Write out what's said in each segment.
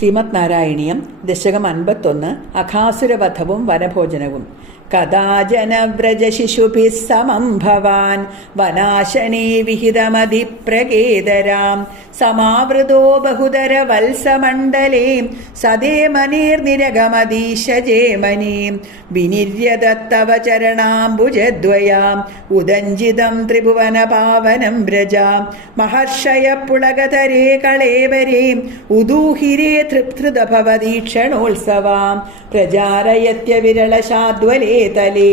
ശ്രീമത് നാരായണീയം ദശകം അൻപത്തൊന്ന് അഖാസുരവധവും വനഭോജനവും. കഥാജനവ്രജശിശുഭിः സമം ഭവാൻ വനാശനേ വിഹിതമതിപ്രകേതരാം സമാവൃതോ ബഹുതര വത്സമണ്ഡലേ സദേമനീർനിരഗമദീശജേമനീ വിനിര്യദത്തവ ചരണാംബുജദ്വയാം ഉദഞ്ചിതം ത്രിഭുവനപാവനം വ്രജാം. മഹർഷയ പുളകതരേ കളേവരേ ഉദൂഹിരേ തൃപ്തൃതഭവദീക്ഷണോത്സവാം പ്രചാരയത്യവിരളശാദ്വലേ തലേ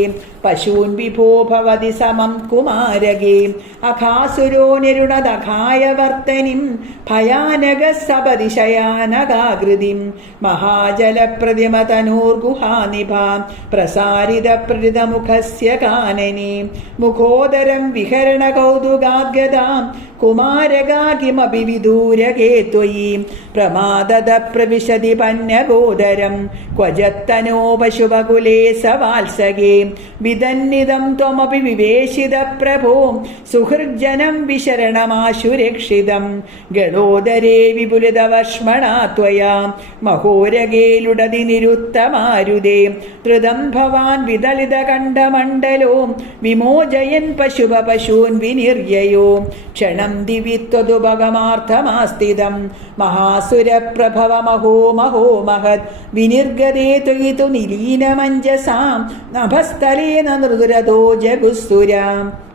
പശൂൻ വിഭോ ഭവതി സമം കുമാരകേ. അഖാസുരോ നിരുണദഖായ വർത്തനിം ഭയാനക സപതിശയാനകാകൃതിം. മഹാജലപ്രതിമതനൂർഗുഹാനിഭാം പ്രസാരിത പ്രതിതമുഖസ്യ കാനനെ. മുഖോദരം വിഹരണ കൗതുകാദ്ഗതാം കുമാരകാ കിമപി വിദൂരകേ ത്വയി. പ്രമാദത പ്രവിശതി പന്യഗോദരം ക്വജത്തനോ പശുപകുലേ സവാത്സകേ വിതന്നിതം ത്വമപി വിവേശിത പ്രഭോ. സുഹൃജനം വിശരണമാശുരക്ഷിതം. ഗണോദരേ വിപുലിതവഷ്മണ ത്വയാ. മഹോരകേലുടതി നിരുത്തമാരുതേ. ധൃതം ഭവാൻ വിതളിത കണ്ഠമണ്ഡലോ. വിമോചയൻ പശുപ പശൂൻ വിനിർയോ ക്ഷണം ദിവി ത്വതുപകമാർത്ഥമാസ്ഥിതം മഹാസുരപ്രഭവ മഹോ മഹോ മഹത്. വിനിർഗതേ ത്വയിതു നിലീനമഞ്ജസാം. നഭസ്ഥലേ നൃതുരതോ ജഗുസ്സുരാം സ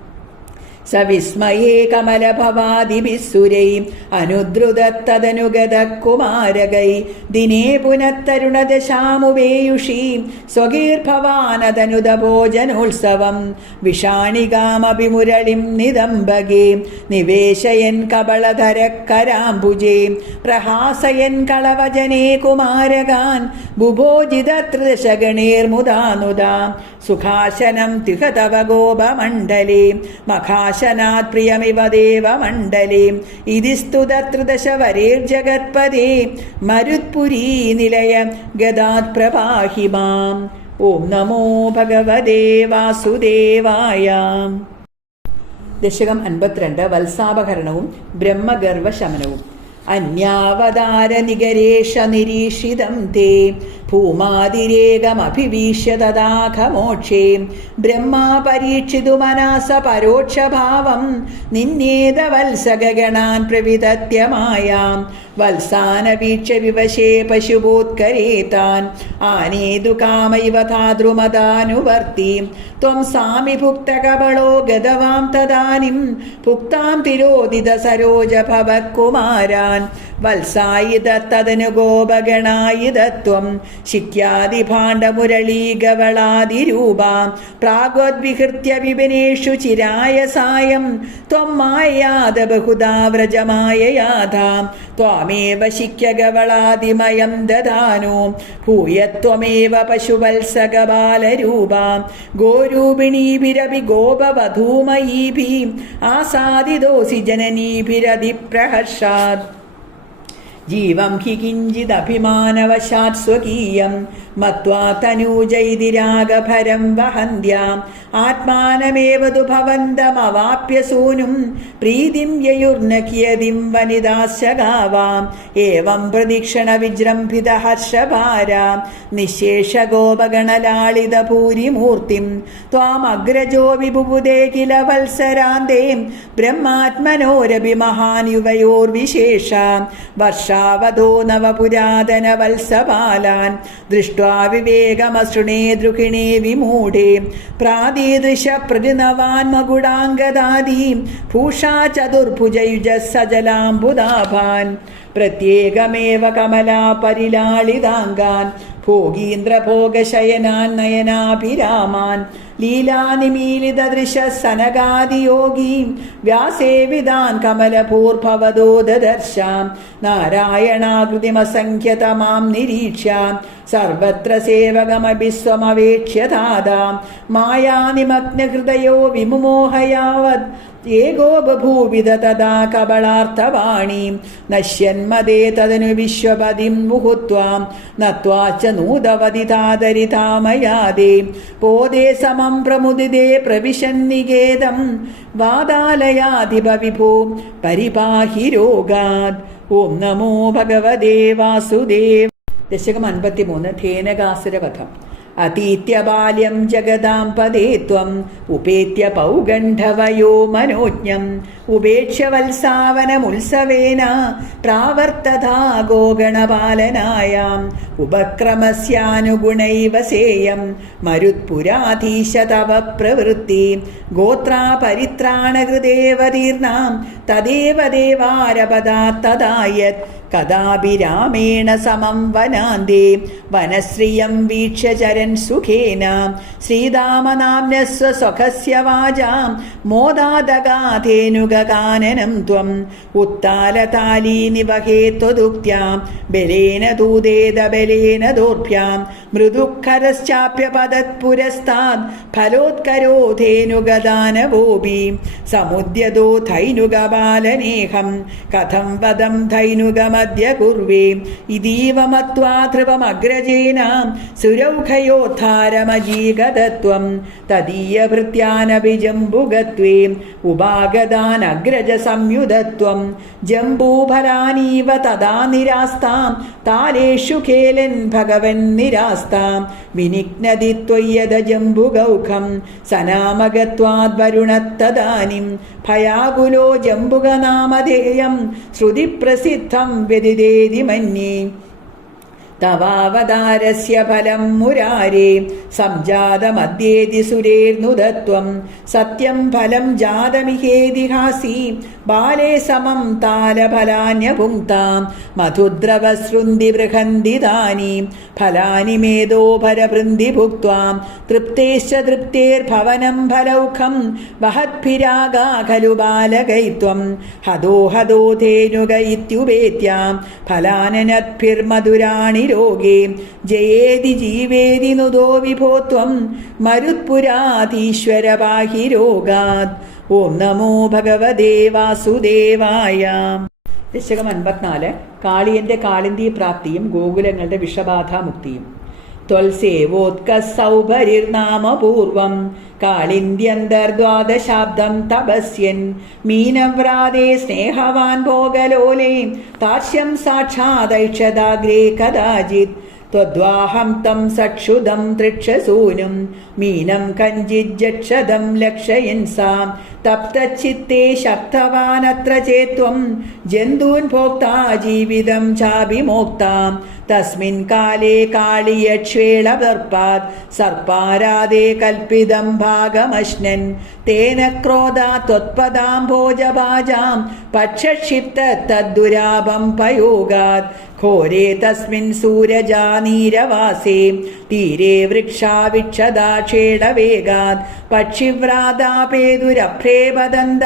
വിസ്മയേ കമലഭവാദിഭിസ്സുരൈ അനുദ്രുതത്തദനുഗത കുമാരകൈ ദിനേ പുനത്തരുണദശാമുവേയുഷീ. സ്വകീർഭവാനതനുത ഭോജനോത്സവം വിഷാണികാമപി മുരളിം നിദംബകേ. നിവേശയൻ കബളധരക്കരാംബുജേ. പ്രഹാസയൻ കളവജനേ കുമാരകാൻ. ബുഭോജിതത്രിദശഗണേർമുദാനുദാ. സുഖാശനം തിഹതവ ഗോപമണ്ഡലേ മഖാശനാത് പ്രിയമിവ ദേവമണ്ഡലേ ഇതി സ്തുതത്രിദശ വരേർജഗത്പദേ മരുത്പുരീ നിലയ ഗതാത് പ്രവാഹി മാം. ഓം നമോ ഭഗവതേ വാസുദേവായ. ദശകം അൻപത്തിരണ്ട് വത്സാപകരണവും ബ്രഹ്മഗർവശമനവും. അന്യാവതാര നിഗരേഷ നിരീക്ഷിതം തേ. ഭൂമാതിരേകമഭിവീശ്യ തഥാഖമോക്ഷേ ബ്രഹ്മാ പരീക്ഷിതു മനസ പരോക്ഷഭാവം. നിന്നേത വത്സഗണാൻ പ്രവിതത്യമായാം വത്സാന വീക്ഷ വിവശേ പശുബോത്കരേ താൻ ആനേതു കാമൈവ താദ്രുമതാനുവർത്തി ത്വം സാമി ഭുക്തകബളോ ഗതവാം തദാനിം. ഭുക്താം തിരോദിത സരോജ ഭവക്കുമാരാൻ വത്സായിത ശിഖ്യാതി ഗോപഗണായിതത്വം ശിക്യാദിഭാണ്ഡമുരളീഗവളാദിരൂപാം പ്രാഗോദ്വിഹൃത്യ വിപിനേഷു ചിരായ സായം ത്വം മായാത ബഹുദാ വ്രജമായയാധാം ത്വാമേവ ശിക്യഗവളാദിമയം ദദാനോ ഭൂയത്വമേവ പശുവത്സകബാലരൂപാം ഗോരൂപിണീഭിരപി ഗോപവധൂമയീഭീം ജനനീഭിരതി ജനനീഭിരതിപ്രഹർഷാത് ജീവം ഹി കിഞ്ചിദഭിമാനവശാത് സ്വകീയം. മത്വാ തനൂജൈതിരാഗഭരം വഹന്ത്യാം. ആത്മാനമേവതു ഭവന്തമവാപ്യ സൂനും. പ്രീതിം യയുർന വനിതാശകാവാം. ഏവം പ്രദീക്ഷണ വിജൃംഭിത ഹർഷഭാരാം. നിശേഷ ഗോപഗണലാളിത ഭൂരിമൂർത്തിം ത്വാമഗ്രജോ വിബുബുദേ കില വത്സരാന്തേം. ബ്രഹ്മാത്മനോരഭി മഹാൻ യുവയോർവിശേഷാം വർഷാവധോ നവപുരാതന വത്സപാലാൻ ദൃഷ്ട്വാ വിവേകമസൃണേ ദൃഹിണേ വിമൂഢേ. പ്രാദീദൃശ പ്രതിനവാൻ മകുടാംഗദാദീം ഭൂഷാ ചതുർഭുജയുജ സജലാംബുദാഭാൻ പ്രത്യേകമേവ കമലാ പരിലാളിതാംഗാൻ ഭോഗീന്ദ്രഭോഗശയനാൻ നയനാഭിരാമാൻ. ലീലാനിമീലിതദൃശ സനകാദിയോഗീം വ്യാസേവിതാൻ കമലഭൂർഭവതോ ദദർശാം നാരായണാകൃതിമസംഖ്യതമാം നിരീക്ഷ്യാം. സർവത്ര സേവകമപി സ്വമവേക്ഷ്യ ദാതാം മായാനിമഗ്നഹൃദയോ വിമുമോഹയാവത്. ഏകോ ബഭൂവിധ തഥാ കബളാർത്ഥവാണീം നശ്യന്മതേ തദനു വിശ്വപതിം മുഹുത്വാം. നത്വാച്ച നൂതവതി താതരിതാമയാദേ പോദേ സമം പ്രമുദിതേ പ്രവിശന്നികേതം വാതാലയാധിപ വിഭോ. പരിപാഹി രോഗാത് ഓം നമോ ഭഗവദേ വാസുദേവ. ദശകം അൻപത്തിമൂന്ന് ധേനകാസുരവധം അതീത്യ ബാല്യം ജഗതാം പദേ ത്വം. ഉപേത്യ പൗഗണ്ഠവയോ മനോജ്ഞം. ഉപേക്ഷ്യ വത്സാവനമുത്സവേന പ്രാവർത്തതാ ഉപക്രമസ്യാനുഗുണൈവ സേയം. മരുത്പുരാധീശ തവ പ്രവൃത്തി. ഗോത്രാ പരിത്രാണകൃദേവതീർണാം തദേവ ദേവാരപദാത്തദായത് കഥാഭിരാമേണ സമം വനാന്തേ. വനശ്രിയം വീക്ഷ്യ ചരൻ സുഖേന. ശ്രീരാമനാമ്നസ്വസ്വഖസ്യ വാചാം. മോദാദഗാധേനുഗാനനം ത്വം. ഉത്താലതാലീനി വഹേത്വദുക്ത്യാം ബലേന ദൂതേത ബലേന ദോർഭ്യാം. മൃദുഃഖരശ്ചാപ്യപതത്പുരസ്താത് ഫലോത്കരോധേനുഗദാനവോപി. സമുദ്യതോ ധൈനുഗബാലനേഹം. കഥം വദം ധൈനുഗമദ്യ കുർവേ ഇതീവ മത്വാ ധ്രുവമഗ്രജേന സുരൗഖയോദ്ധാരമജീഗതത്വം തദീയഭൃത്യാനപി ജംബുഗത്വേ. ഉപാഗതാനഗ്രജ സംയുതത്വം ജംബൂഭരാനീവ തദാ നിരാസ്താം. താലേഷു ഖേലൻ ഭഗവൻ നിരാസ്താം. വിനിഗ്നതി ത്വയ്യത ജംബുഗൗഖം. സനാമഗത്വാദ് വരുണത്തദാനിം ഭയാകുലോ ജംബുകനാമധേയം. ശ്രുതിപ്രസിദ്ധം വ്യതിദേതി മന്യേ. തവാവതാരസ്യ ഫലം മുരാരേ. സംജാതമദ്യേതി സുരേർനുദത്വം സത്യം ഫലം ജാതമിഹേതിഹാസി. ബാലേ സമം താലഫലാന്യപുങ്ക്താം മധുദ്രവസൃന്തി ബൃഹന്തി താനി ഫലാനി മേധോഭരവൃന്തി ഭുക്വാം തൃപ്തേശ്ച തൃപ്തേർഭവനം ഫലൗഖം. വഹദ്ഭിരാഗാ ഖലു ബാലകൈത്വം. ഹതോ ഹതോ ധേനുക ഇത്യുപേത്യാം. ഫലാനനദ്ഭിർമധുരാണി രോഗേ ജയേതി ജീവേതി നുദോ വിഭോത്വം മരുത്പുരാധീശ്വര പാഹി രോഗാത് ഓം നമോ ഭഗവദേ വാസുദേവായ. ദശകം അൻപത്തിനാല്. കാളിയന്റെ കാളിന്തി പ്രാപ്തിയും ഗോകുലങ്ങളുടെ വിഷബാധാമുക്തിയും ത്വൽസേവോത്കസൗഭരിർനാമപൂർവം കാളിന്ത്യന്തർദ്വാദശാബ്ദം തപസ്യൻ. മീനവ്രാതെ സ്നേഹവാൻ ഭോഗലോലേ. താസ്യം സാക്ഷാദൈക്ഷതാഗ്രേ കഥാചിത്. त्वद्वाहं तं सक्षुदं तृक्षसूनुं मीनं कञ्चिज्जक्षदं लक्षयन् सां तप्तचित्ते शक्तवानत्र चेत्त्वं जन्तून् भोक्ता जीवितं चाभिमोक्तां तस्मिन् काले काळियक्ष्वेळदर्पात् सर्पारादे कल्पितं भागमश्नन् तेन क्रोधा त्वत्पदाम्भोजभाजां पक्षक्षिप्त तद्दुराभं पयोगात् घोरे तस्मिन् सूरजानीरवासे तीरे वृक्षाविक्षदाक्षेणवेगात् पक्षिव्रातापेदुरभ्रे वदन्त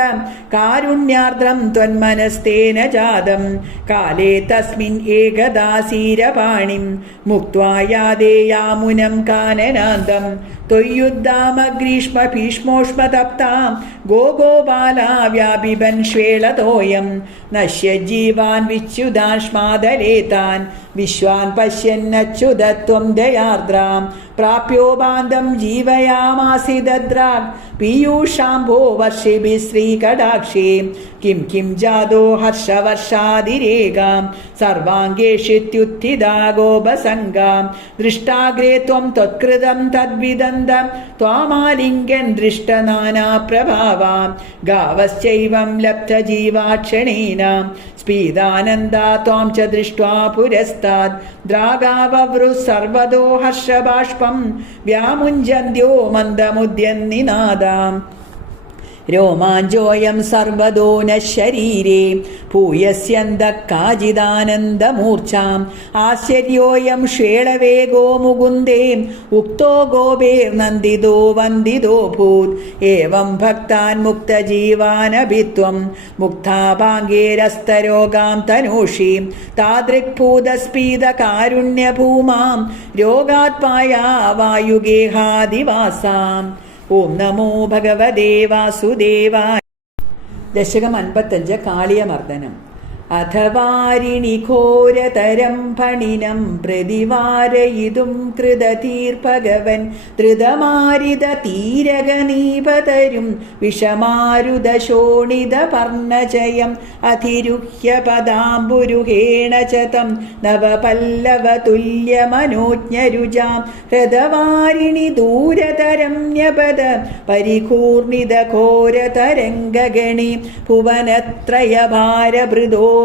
कारुण्यार्द्रं त्वन्मनस्तेन जातं काले तस्मिन् एकदासीरपाणिं मुक्त्वा यादे यामुनं काननान्दं त्वय्युद्दामग्रीष्म भीष्मोष्मतप्तां गोगोबाला व्यापिबन् श्वेलतोऽयं नश्य जीवान् विच्युदाश्मादलेतान् विश्वान् पश्यन्नच्युतत्वं दयार्द्रां പ്രാപ്യോപാന്തം ജീവയാമാസിദ്രാഗ് പീയൂഷാംഭോ വർഷിഭി ശ്രീകടാക്ഷി. Kim Kim ജാതോ ഹർഷവർഷാതിരേകാം. സർവാംഗേഷിത്യുത്ഥിതാഗോപസംഗാം ദൃഷ്ടാഗ്രേ ത്വം ത്വത്കൃതം തദ്വിദന്തം. ത്വാമാലിംഗൻ ദൃഷ്ടനാനാപ്രഭാവാം. ഗാവശ്ചൈവം ലബ്ധജീവാക്ഷണീനാം. സ്പീതാനന്ദാ ത്വാം ച ദൃഷ്ട്വാ പുരസ്താദ്. ദ്രാഗാവവൃ സർവതോ ഹർഷബാഷ്പ വ്യാമുഞ്ചന്ത്യോ മന്ദമുദ്യന്നിനാദാം രോമാഞ്ചോയം സർവദോന സർവദോനശരീരേ പൂയസ്യന്ത കാചിദാനന്ദമൂർച്ഛാം ആശ്ചര്യോയം ഷേളവേഗോ മുകുന്ദേ ഉക്തോ ഗോപേർനന്ദിതോ വന്ദിതോ ഭൂത് ഏവം ഭക്താൻ മുക്തജീവാനഭിത്വം മുക്താഭാംഗേരസ്തരോഗാം തനൂഷീം താദൃക്ഭൂതസ്പീതകാരുണ്യഭൂമാം രോഗാത്മായാ വായുഗേഹാദിവാസാം. ഓം നമോ ഭഗവദേവാസുദേവ ദശകം അൻപത്തഞ്ച് കാളിയമർദ്ദനം. അഥവാരിണി ഘോരതരം ഫണിനം പ്രതിവാരയിതും കൃതതീർഭഗവൻ ധൃതമാരിത തീരകനീപതരും വിഷമാരുത ശോണിത പർണജയം അധിരുഹ്യ പദാംബുരുഹേണ ചതം നവപല്ലവ തുല്യമനോജ്ഞരുജാം ഹൃതവാരിണി ദൂരതരം ന്യപദ പരികൂർണിത ഘോരതരംഗഗണി ഭുവനത്രയഭാരഭൃതോ ഭവതു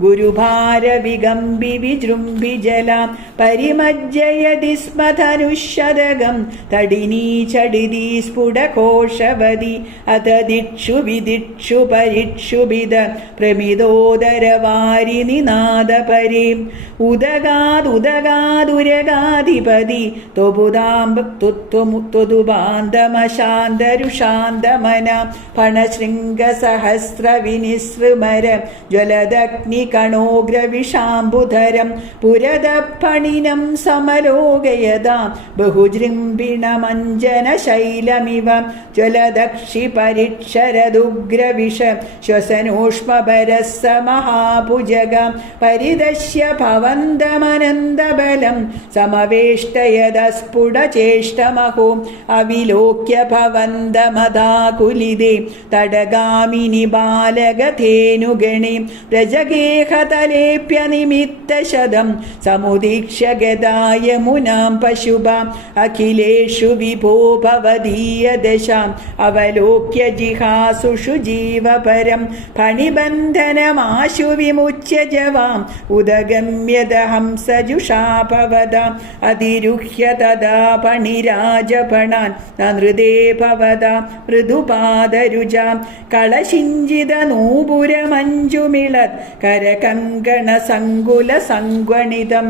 ഗുരുഭാരവിഗംബി വിജൃംഭി ജലാം. പരിമജ്ജയതി സ്മ ധനുഷദകം തടിനീ ചടിതി സ്ഫുടഘോഷവതി. അത ദിക്ഷു വിദിക്ഷു പരിക്ഷുഭിത പ്രമിതോദരവാരി നിനാദപരീം. ഉദഗാദുദഗാദുരഗാധിപതി ത്വബുദാംബ ത്വതുബാന്തമശാന്തരുഷാന്തമന ഫണശൃംഗസഹസ്രവിനിസൃമര ജ്വലദഗ്നികണോഗ്രവിഷാംബുധരം പുരതപ്പണിനം സമലോകയതാം ബഹുജൃംഭിണമഞ്ജനശൈലമിവ ജ്വലദക്ഷി പരിക്ഷരദുഗ്രവിഷ ശ്വസനോഷ്മഭരസ്സ परिदश्य പരിദശ്യ ഭവന്തമനന്തബലം സമവേഷ്ടയതസ്ഫുടചേഷ്ടമഹോ അവിലോക്യ ഭവന്തമതാകുലിതേ തടഗാമിനി ബാലകധേനുഗണി രജഗേഹതലേപ്യനിമിത്തശതം സമുദീക്ഷ്യ ഗതായ മുനാം പശുഭാം അഖിലേഷു വിഭോ ഭവദീയ ദശാം അവലോക്യ ജിഹാസുഷു ജീവപരം ഫണിബന്ധനമാശു വിമുച്യ ജവാം ഉദഗമ്യത ഹംസജുഷാഭവതാം അതിരുഹ്യ തഥാ പണിരാജപണാൻ നൃതേ ഭവതാ നൂപുരമഞ്ജുമിളത് കരകങ്കണ സങ്കുല സങ്വണിതം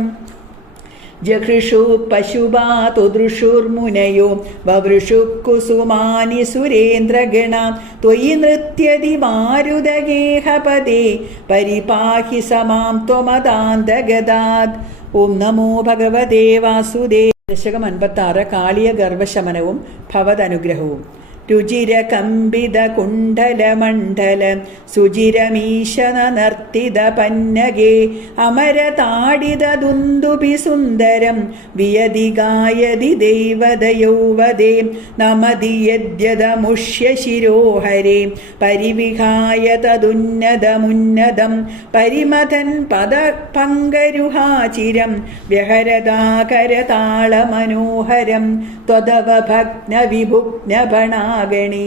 ജഘൃഷു പശുപാതുദൃഷുർമുനയോ വവൃഷു കുസുമാനി സുരേന്ദ്രഗണ. ത്വയി നൃത്യതി മാരുതഗേഹപദേ. പരിപാഹി സമാം ത്വമതാന്തഗതാത് ഓം നമോ ഭഗവതേ വാസുദേ ദശകം അൻപത്തി ആറ് കാളിയ ഗർഭശമനവും ഭവതനുഗ്രഹവും. രുചിരകമ്പിത കുണ്ഡലമണ്ഡല സുചിരമീശന നർത്തിത പന്നകേ ദുന്ദുപി സുന്ദരം വിയതി ഗായതി ദൈവതയൗവദേ നമതി യദ്യതമുഷ്യ ശിരോഹരേ പരിവിഹായ തതുന്നതമുന്നതം പരിമഥൻ പദ പങ്കരുഹാചിരം വ്യഹരതാകരതാളമനോഹരം ത്വദവഭഗ്നവിഭുഗ്നഭണാഗണി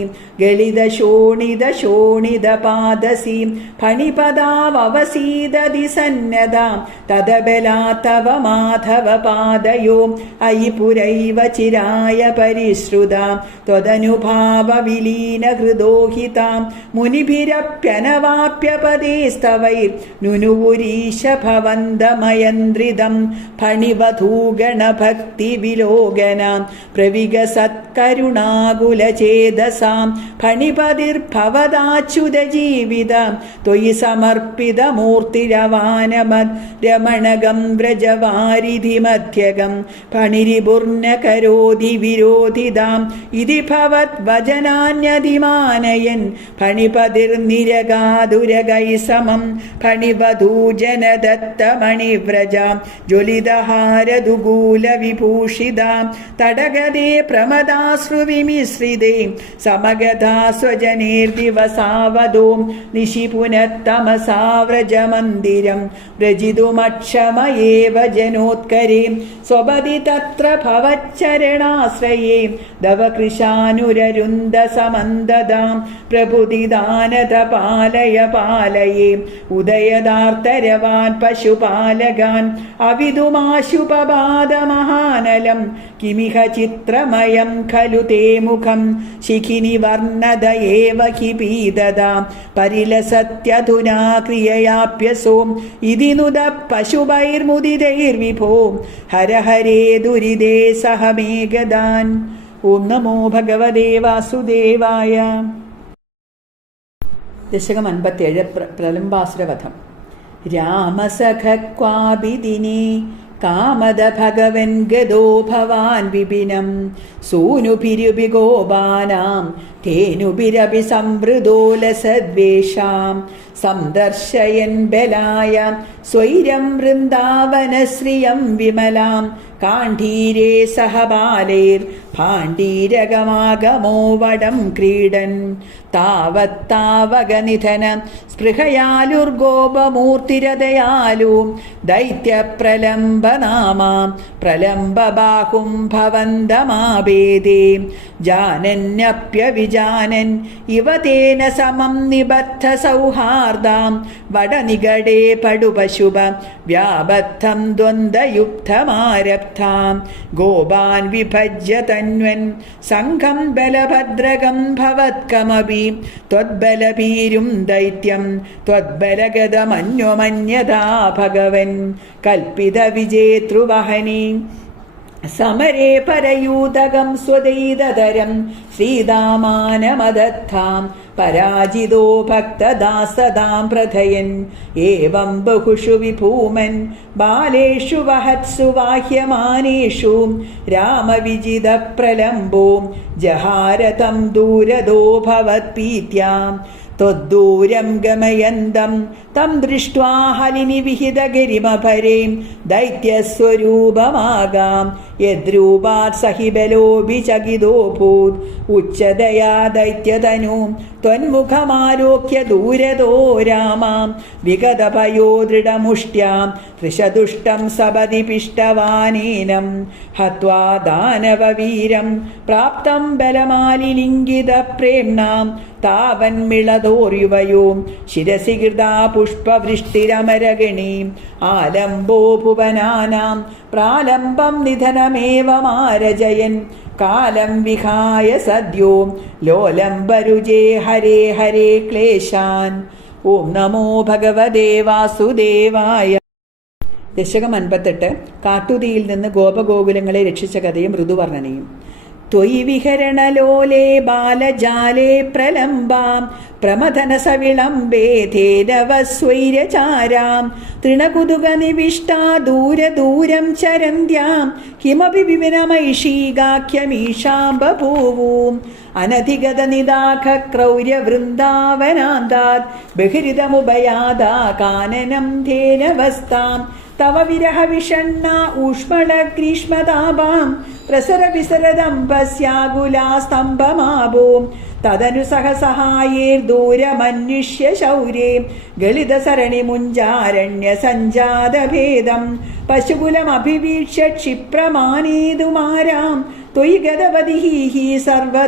പാദസീം ഫണിപദാവസീദതി സന്നദാം തദബലാ തവ മാധവ പാദയോ അയി പുരൈവ ചിരായ പരിശ്രുതാം ത്വദനുഭാവ വിലീന ഹൃദോഹിതാം മുനിഭിരപ്യനവാപ്യപദേ സ്തവൈർ നുനുവുരീശ ഭവന്തമയന്ത്രിതം ഫണിവധൂഗണഭക്തി വിലോകനാം പ്രവികസത്കരുണാകുലചേതസാം ഫണിപതിർഭവദാച്യുത ജീവിതം. ത്വയി സമർപ്പിതമൂർത്തിരവാനമത് രമണകം വ്രജവാരിധി മധ്യകം. ഫണിരിപുർണ കരോതി വിരോധിതാം. ഇതി ഭവത് വചനാന്യതിമാനയൻ ഫണിപതിർനിരകാതുരകൈ സമം. ഫണിവധൂജനദത്തമണിവ്രജാം ജ്വലിതഹാരദുകൂല വിഭൂഷിതാം തടഗതേ പ്രമദാശ്രുവിമിശ്രിതേ. സമഗതാ സ്വജനേർദിവസാവതോ നിശി പുനത്തമസാവ്രജമന്ദിരം വ്രജിതുമക്ഷമയേവ ജനോത്കരേ സ്വപതി തത്ര ഭവച്ചരണാശ്രയേ ദവകൃശാനുരരുന്ദ സമന്തതാം പ്രഭുതിദാനത പാലയ പാലയേ ഉദയദാർത്തരവാൻ പശുപാലകാൻ അവിതുമാശുപപാദമഹാനലം കിമിഹ ചിത്രമയം ഖലു തേ മുഖം. ശിഖിനി വർണത ഏവ ഹി പീതതാം പരിലസത്യധുനാ ക്രിയയാപ്യസോ. ഇതിനുദ പശുഭൈർമുദിതൈർവിഭോ ഹരഹരേ ദുരിതേ സഹമേകദാൻ ഓം നമോ ഭഗവദേ വാസുദേവായ. ദശകം അൻപത്തേഴ് പ്രലംബാസുരവധം. രാമസഖക്വാഭിദിനെ കാമദ ഭഗവൻ ഗതോ ഭവാൻ വിപിനം. സൂനുഭിരുപി ഗോപാനാം. തേനുഭിരപി സംവൃതോലസദ്വേഷാം സന്ദർശയൻ ബലായ സ്വൈരം വൃന്ദാവനശ്രിയം വിമലാം. കാണ്ഡീരേ സഹബാലൈർ ഭാണ്ഡീരകമാഗമോ വടം ക്രീഡൻ. താവത്താവകനിധന സ്പൃഹയാലുർഗോപമൂർത്തിരതയാലു ദൈത്യപ്രലംബനാമാം പ്രലംബബാഹും ഭവന്തമാവേദേ ജാനന്യപ്യവിജാനൻ ഇവ തേന സമം നിബദ്ധ സൗഹാർദാം വടനികടേ പടുപശുഭ വ്യാബദ്ധം ദ്വന്ദ്വയുക്തമാരബ്ധാം. ഗോപാൻ വിഭജ്യ തന്വൻ. സംഘം ബലഭദ്രകം ഭവത്കമപി. ത്വദ്ബലഭീരും ദൈത്യം. ത്വദ്ബലഗതമന്യമന്യതാ ഭഗവൻ. കൽപ്പിത വിജേതൃവഹനി സമരേ പരയൂതകം സ്വദൈതരം ശ്രീതാമാനമദത്താം പരാജിതോ ഭക്തദാസതാം പ്രഥയൻ ഏവം ബഹുഷു വിഭൂമൻ ബാലേഷു വഹത്സു വാഹ്യമാനേഷു രാമവിജിത പ്രലംബോ ജഹാരതം ദൂരദോ ഭവത്പീത്യാം त्वद्दूरं गमयन्तं तं दृष्ट्वा हलिनिविहितगिरिमभरे दैत्यस्वरूपमागां യദ്രൂപാത് സഹിബലോഭിചകിതോഭൂത് ഉച്ചതയാ ദൈത്യതനു ത്വന്മുഖമാരോഗ്യ ദൂരതോ രാമാം. വിഗതഭയോ ദൃഢമുഷ്ട്യാം. തൃശദുഷ്ടം സപതി പിഷ്ടവാനീനം. ഹത്വാ ദാനവീരം പ്രാപ്തം ബലമാലിലിംഗിത പ്രേംണാം താവന്മിളതോർയുവയോ ശിരസി കൃതാ പുഷ്പവൃഷ്ടിരമരഗണീം. ആലംബോ ഭുവനാനാം പ്രാലംബം നിധന കാലമേവമാരജയൻ കാലം വിഹായ സദ്യോ. ലോലം വരുജേ ഹരേ ഹരേ ക്ലേശാൻ. ഓം നമോ ഭഗവദേ വാസുദേവായ. ദശകം അൻപത്തെട്ട് കാട്ടുതിയിൽ നിന്ന് ഗോപഗോകുലങ്ങളെ രക്ഷിച്ച കഥയും ഋതുവർണനയും. ത്വയി വിഹരണലോലേ ബാലജാലേ പ്രലംബാം. പ്രമഥനസവിളംബേധേനവസ്വൈരചാരാം തൃണകുതുകനിവിഷ്ടാ ദൂരദൂരം ചരന്ത്യാം ഹിമപി വിപിനമൈഷീകാഖ്യമീഷാം ബഭൂവൂം അനധിഗത നിദാഖ ക്രൗര്യവൃന്ദാവനാന്താത്. ബഹിരിതമുഭയാദാ കാനനം ധേനവസ്താം തവ വിരഹ വിഷണ്ണ ഊഷ്മള ഗ്രീഷ്മതാപാം പ്രസര വിസരദംബസ്യാകുലാ സ്തംഭമാപോം തദനു ഗളിത സരണി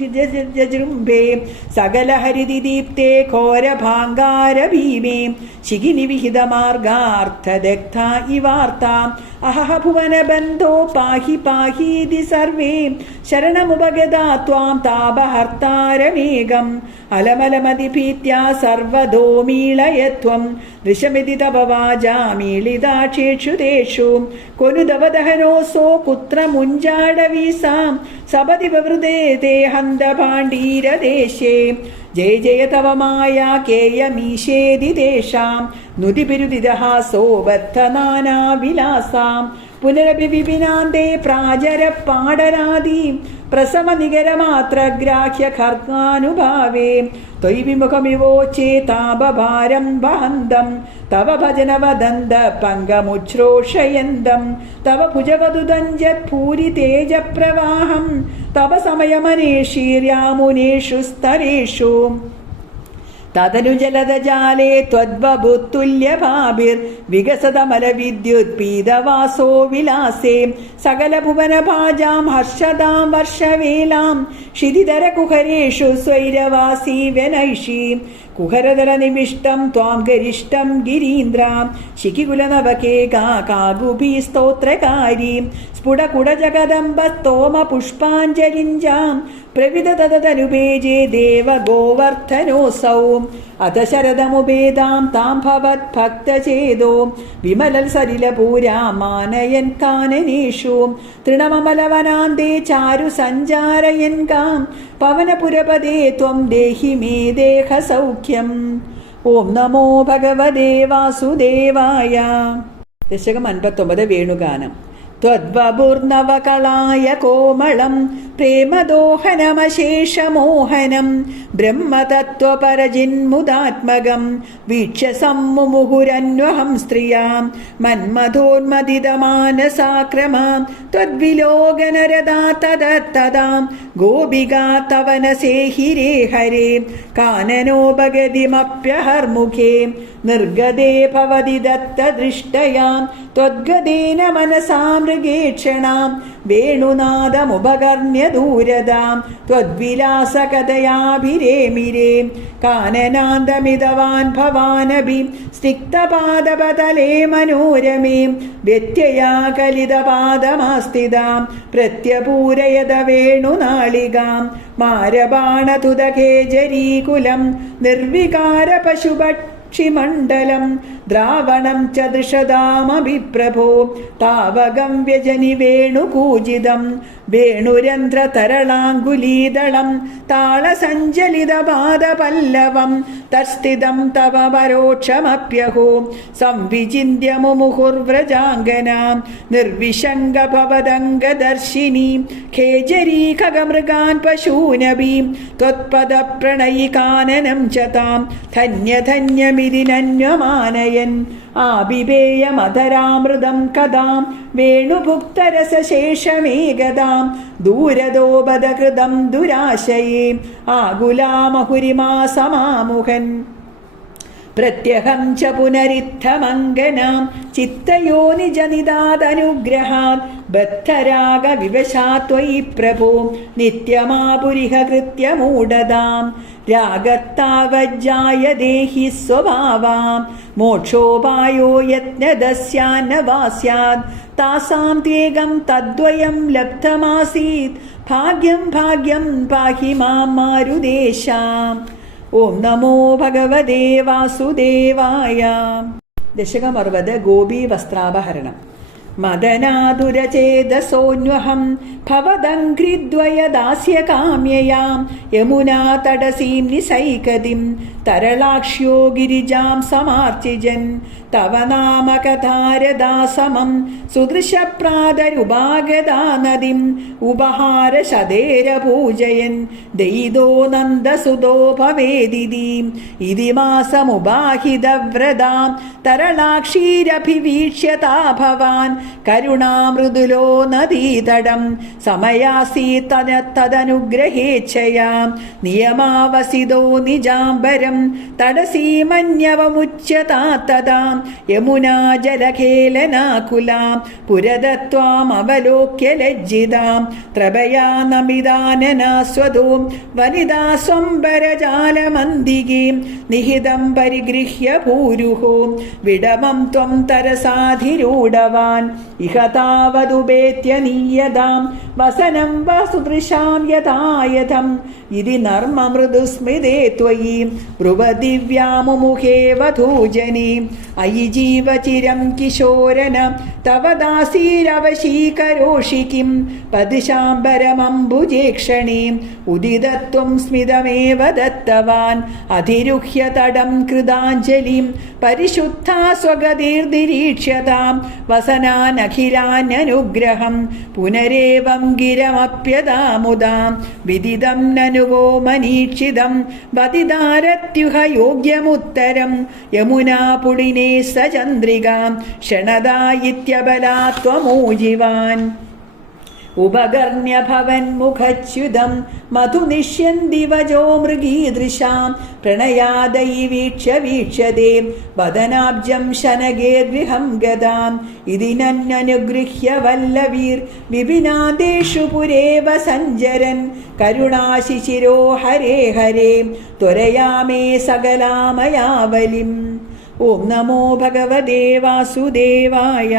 മുഞ്ചാരണ്യ സഞ്ജാതഭേദം പശുകുലമഭിവീക്ഷ്യ ക്ഷിപ്രമാനേതുമാരാം അഹഹ ഭുവനബന്ധോ പാഹി പാഹീതി സർവേ. ശരണമുപഗതാ ത്വാം താപഹർത്താരമേകം. അലമലമതിഭീത്യാ സർവദോ മീളയത്വം ദൃശമിതി തവ വാചാമീളിതാക്ഷേഷു തേഷു. കുത്ര മുഞ്ചാടവീസാം സപതി വൃതേ തേ ഹന്തപാണ്ഡീരദേശേ ജയ ജയ തവമായ കേയമീശേതി തേഷാം. നുതിപിരുദിതഹാസോ ബദ്ധനാനാവിലാസാം. പുനരപി വിപിനാന്തേ പ്രാചര പാടരാദി പ്രസമ നികരമാത്ര ഗ്രാഹ്യ ഖർഗാനുഭാവേ ത്വയി വിമുഖമിവോച്ചേ താപഭാരം വഹന്തം. തവ ഭജന വദന്ത പങ്കമുച്ഛ്രോഷയന്തം തവ ഭുജവതുദഞ്ജത് ഭൂരി തേജ പ്രവാഹം തവ സമയമനേഷീര്യാമുനേഷു സ്തരേഷു തദനു ജലദജാലേ ത്വദ്വബുത്തുല്യഭാഭിർ വികസതമലവിദ്യുത്പീതവാസോ വിലാസേ സകലഭുവനഭാജാം ഹർഷതാം വർഷവേലാം ക്ഷിതിതരകുഹരേഷു സ്വൈരവാസീ വനൈഷീ കുഹരതരനിവിഷ്ടം ത്വാം ഗരിഷ്ടം ഗിരീന്ദ്രാം ശിഖികുലനവകേകാ കാഗുഭീ സ്തോത്രകാരീം. സ്ഫുടകുടജഗദംബ സ്തോമ പുഷ്പാഞ്ജലിഞ്ചാം പ്രവിത തദനുപേജേ ദേവ ഗോവർദ്ധനോസൗ അത ശരദമുപേതാം താം ഭവത് ഭക്തചേതോ. വിമലൽ സലിലപൂരാമാനയൻ കാനനീഷു. തൃണമമലവനാന്തേ ചാരു സഞ്ചാരയൻ കാം. പവനപുരപദേ ത്വം ദേഹി മേ ദേഹസൗഖ്യം. ഓം നമോ ഭഗവതേ വാസുദേവായ. ദശകം അൻപത്തൊമ്പത് വേണുഗാനം. त्वद्वपुर्नवकलाय कोमलं प्रेमदोहनमशेषमोहनं ब्रह्मतत्त्वपरजिन्मुदात्मकं वीक्ष्य सम्मुमुहुरन्वहं स्त्रियां मन्मथोन्मदितमानसाक्रमां त्वद्विलोकनरदा तदत्तदां गोपिका तव न सेहिरे हरे നിർഗതേ ഭവതി ദത്തദൃഷ്ടയാം त्वद्गदेन मनसा मृगेक्षणां वेणुनादमुपकर्ण्य दूरदां त्वद्विलासकथयाभिरेमिरे काननान्दमिदवान् भवानभि स्निग्धपादपतले मनोरमे व्यत्यया कलितपादमास्थितां प्रत्यपूरयद वेणुनालिकां मारबाणतुदकेजरीकुलं निर्विकारपशुभट्ट പശുപക്ഷിമണ്ഡലം ദ്രാവണം ച ദൃശതാമഭിപ്രഭോ താവകം വ്യജനി वेणुरन्ध्रतरलाङ्गुलीदलं तालसञ्जलितपादपल्लवं तत्स्थितं तव परोक्षमप्यहो संविचिन्त्य मुमुहुर्व्रजाङ्गनां निर्विशङ्गभवदङ्गदर्शिनीं खेजरी खगमृगान् पशूनवीं त्वत्पदप्रणयिकाननं च तां धन्यधन्यमिति नन्यमानयन् ആപിബേയമധരാമൃതം കഥാം. വേണുഭുക്തരസശേഷമേകതാം. ദൂരദോപതകൃതം ദുരാശയേ. ആകുലാമഹുരിമാ സമാമുഖൻ പ്രത്യഹം ച പുനരിത്തമംഗനാം ചിത്തയോനിജനിതാദനുഗ്രഹാത് ബദ്ധരാഗ വിവശാ ത്വയി പ്രഭോ. നിത്യമാപുരിഹ കൃത്യമൂഢതാം. देहि स्वभावां मोक्षोपायो यत्नदस्यान्न वा स्यात् तासां त्येगं तद्वयं लब्धमासीत् भाग्यं भाग्यं पाहि मां मारुदेशाम् ഓം നമോ ഭഗവതേ വാസുദേവായ ദശകം അറുപത് ഗോപി വസ്ത്രാപഹരണം മദനാതുരചേതസോന്വഹം ഭവദംഘ്രിദ്വയദാസ്യകാമ്യയാം യമുനാ തടസീം നിസൈകതിം തരളാക്ഷ്യോ ഗിരിജാം സമാർച്ചിജൻ തവ നാമകഥാരദാസമം സുദൃശപ്രാതരുപാഗതാ നദിം ഉപഹാരശതേരപൂജയൻ. ദൈതോ നന്ദസുതോ ഭവേദിതീം ഇതി മാസമുപാഹിതവ്രതാം തരളാക്ഷീരഭിവീക്ഷ്യതാ ഭവാൻ കരുണാമൃദുലോ നദീതടം. സമയാസീ തദനുഗ്രഹേച്ഛയാം നിയമാവസിതോ നിജാംബരം. തടസീമന്യവമുച്യതാ തദാം യമുനാ ജലഖേലനാകുലാം പുരതത്വാമവലോക്യ ലജ്ജിതാം ത്രപയാ നമിതാനനാസ്വതോം വനിതാ സ്വംബരജാലമന്ദികീം നിഹിതം പരിഗൃഹ്യ ഭൂരുഹോ വിടമം ത്വം തരസാധിരൂഢവാൻ. ഇഹ താവതുപേത്യ നീയതാം. വസനം വസുദൃശാം യഥായഥം. ഇതി നർമ്മമൃദുസ്മിതേ ത്വയി. ബ്രുവദിവ്യാമുമുഖേ വധൂജനി അയി ജീവചിരം കിശോരന തവ ദാസീരവശീകരോഷി കിം പദിശാംബരമംബുജേക്ഷണീം ഉദിതത്വം സ്മിതമേവ ദത്തവാൻ. അധിരുഹ്യ തടം കൃതാഞ്ജലിം പരിശുദ്ധാ സ്വഗതിർനിരീക്ഷ്യതാം വസനാനഖിലാന്യനുഗ്രഹം പുനരേവം ഗിരമപ്യതാമുദാം. വിദിതം നനുവോ മനീക്ഷിതം വതിദാരത്യുഹ യോഗ്യമുത്തരം. യമുനാ പുളിനേ സചന്ദ്രികാം ക്ഷണദായിത്യബലാ ത്വമൂജിവാൻ ഉപകർണ്യഭവന്മുഖച്യുതം മധുനിഷ്യന്തി വജോ മൃഗീദൃശാം. പ്രണയാദയി വീക്ഷ്യ വീക്ഷതേ. വദനാബ്ജം ശനഗേർവിഹം ഗതാം. ഇതിനന്യനുഗൃഹ്യ വല്ലവീർ. വിപിനാദേഷു പുരേവ സഞ്ചരൻ കരുണാശിശിരോ ഹരേ ഹരേ. ത്വരയാമേ സകലാമയാവലിം. ഓം നമോ ഭഗവതേ വാസുദേവായ